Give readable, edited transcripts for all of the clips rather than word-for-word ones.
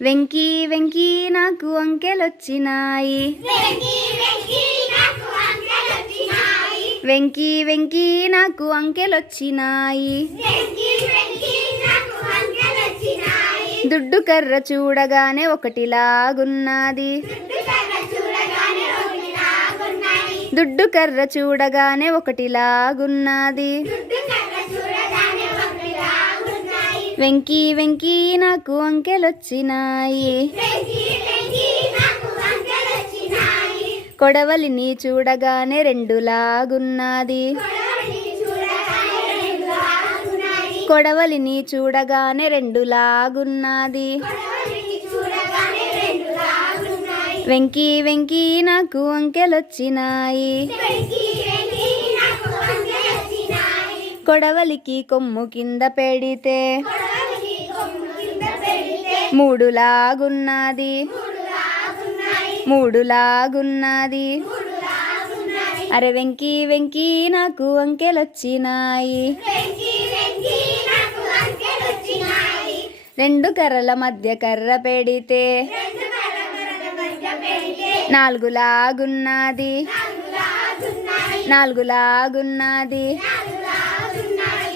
వెంకీ వెంకీ నాకు అంకెలొచ్చినాయి. వెంకీ వెంకీ నాకు అంకెలొచ్చినాయి. దుడ్డు కర్ర చూడగానే ఒకటిలాగున్నది. దుడ్డు కర్ర చూడగానే ఒకటిలాగున్నది. వెంకీ వెంకీ నాకు అంకెలొచ్చినాయి. కొడవలిని చూడగానే రెండులాగున్నది. కొడవలిని చూడగానే రెండులాగున్నది. వెంకీ వెంకీ నాకు అంకెలొచ్చినాయి. కొడవలికి కొమ్ము కింద పెడితే మూడులాగున్నది. మూడులాగున్నది. అరే వెంకీ వెంకీ నాకు అంకెలొచ్చినాయి. రెండు కర్రల మధ్య కర్ర పెడితే నాలుగులాగున్నది. నాలుగులాగున్నది.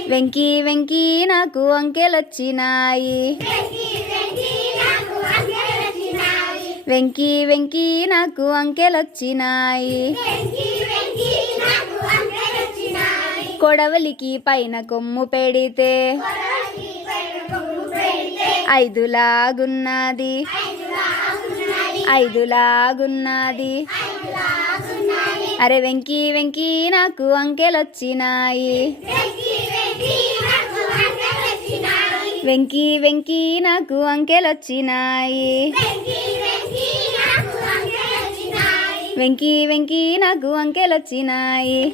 వెంకీ వెంకీ నాకు అంకెలొచ్చినాయి. వెంకీ వెంకీ నాకు అంకెలొచ్చినాయి. కొడవలికి పైన కొమ్ము పెడితే ఐదులాగున్నది. ఐదులాగున్నది. అరే వెంకీ వెంకీ నాకు అంకెలొచ్చినాయి. వెంకీ వెంకీ నాకు అంకెలొచ్చినాయి. వెంకీ వెంకీ నాకు అంకెలొచ్చినాయి.